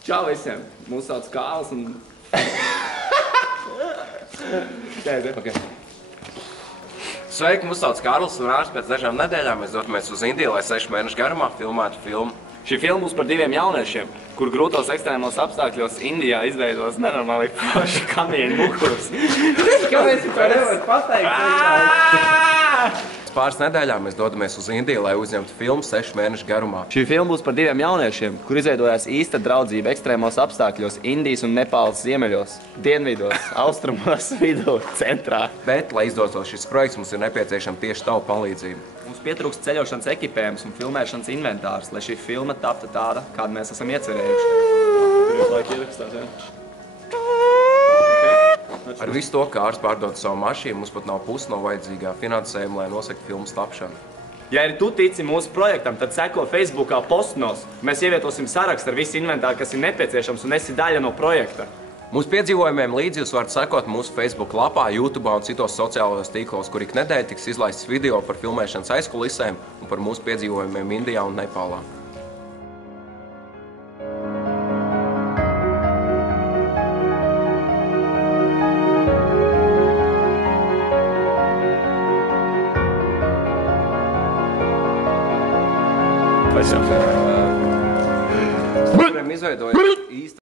Čau visiem! Mūs sauc Kāls un... Okay. Sveiki, mūs sauc Kārlis un ārsts pēc dažām nedēļām mēs dodamies uz Indiju, lai 6 mēnešu garumā filmētu filmu. Šī filma būs par diviem jauniešiem, kur grūtos ekstrēmos apstākļos Indijā izveidos nenormāli paši kamieņu mukurus. Kāpēc tu to nevari pateikt? Pāris nedēļām mēs dodamies uz Indiju, lai uzņemtu filmu 6 mēnešu garumā. Šī filma būs par diviem jauniešiem, kur izveidojās īsta draudzība ekstrēmos apstākļos Indijas un Nepāles ziemeļos, dienvidos, austrumos, vidū, centrā. Bet, lai izdotos šis projekts, mums ir nepieciešama tieši tava palīdzība. Mums pietrūkst ceļošanas ekipējums un filmēšanas inventārs, lai šī filma taptu tāda, kādu mēs esam iecerējuši. Tur jūs laika ierakstās, jā? Ar visu to, kā ārsts pārdod savu mašīnu, mums pat nav pusi no vajadzīgā finansējuma, lai nosaktu filmas tapšanu. Ja arī tu tici mūsu projektam, tad seko Facebookā postos. Mēs ievietosim sarakstu ar visu inventāru, kas ir nepieciešams un esi daļa no projekta. Mūsu piedzīvojumiem līdzi jūs varat sekot mūsu Facebook lapā, YouTube un citos sociālajos tīklos, kur ik nedēļ tiks izlaists video par filmēšanas aizkulisēm un par mūsu piedzīvojumiem Indijā un Nepālā. Mēs izveidojam īsti